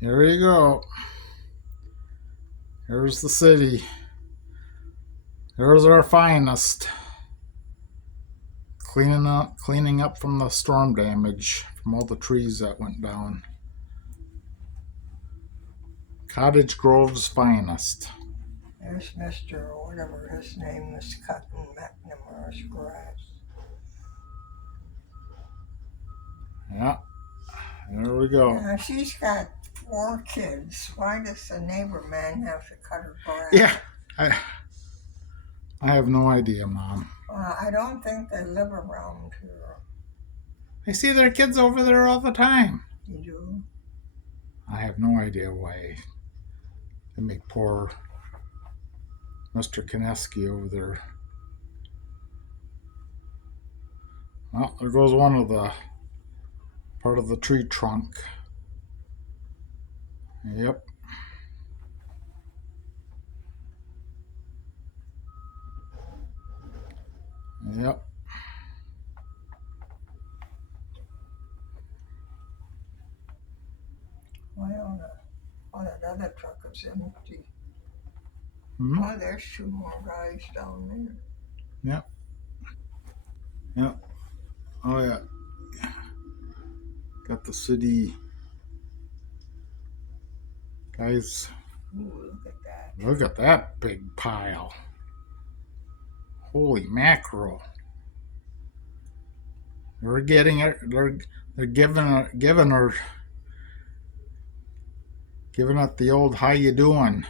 Here you go. Here's the city. Here's our finest. Cleaning up from the storm damage from all the trees that went down. Cottage Grove's finest. There's Mr. whatever his name is cutting McNamara's grass. Yeah, there we go. She's got 4 kids. Why does the neighbor man have to cut her grass? Yeah, I have no idea, Mom. I don't think they live around here. I see their kids over there all the time. You do? I have no idea why they make poor Mr. Kineski over there. Well, there goes one of the part of the tree trunk. Yep. Yep. Well, that other truck is empty. Mm-hmm. Oh, there's 2 more guys down there. Yep. Yep. Oh, yeah. Got the city guys. Ooh, look at that. Look at that big pile. Holy mackerel. They're getting it. They're giving it the old how you doing.